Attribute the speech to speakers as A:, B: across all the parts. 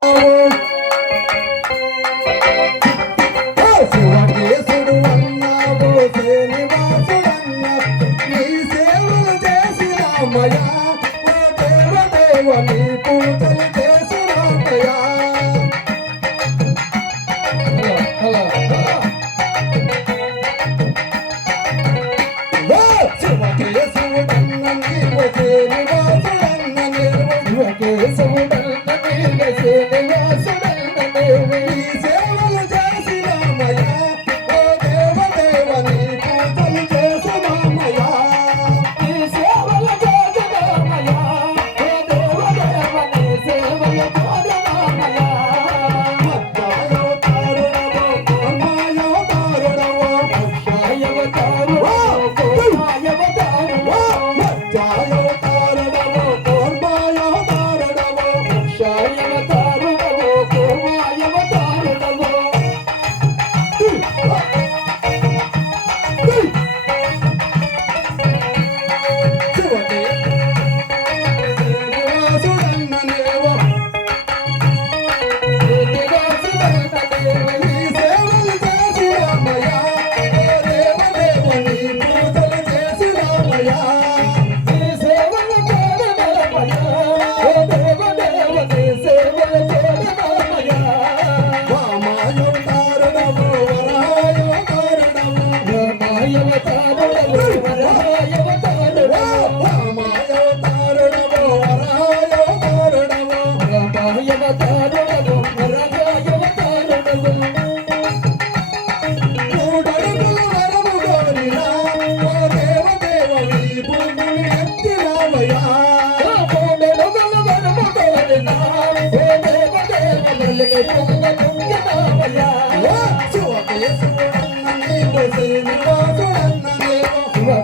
A: Oh. Surendra Devi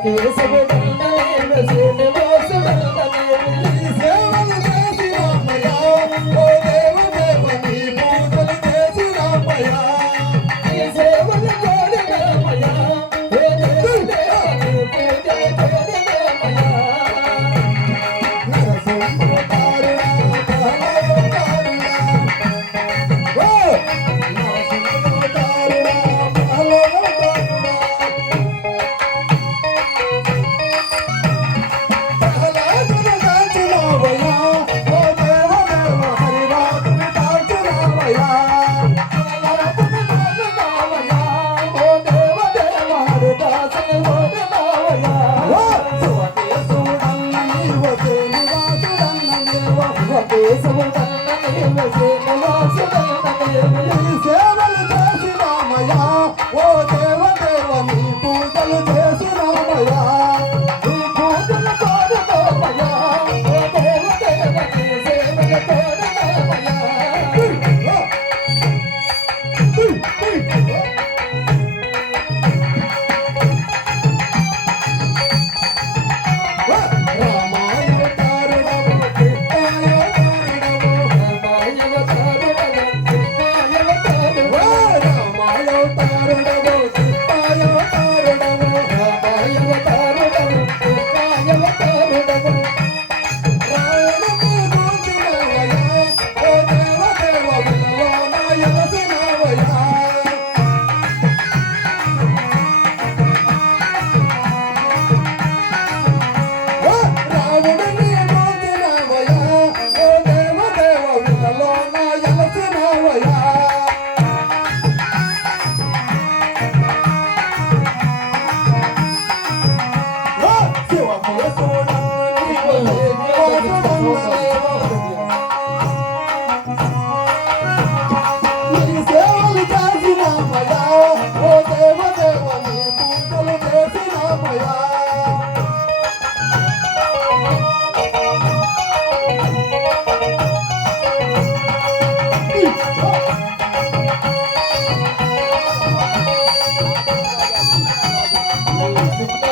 A: que ese que ತಯಾರಿದೆ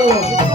A: Oh!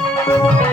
A: Música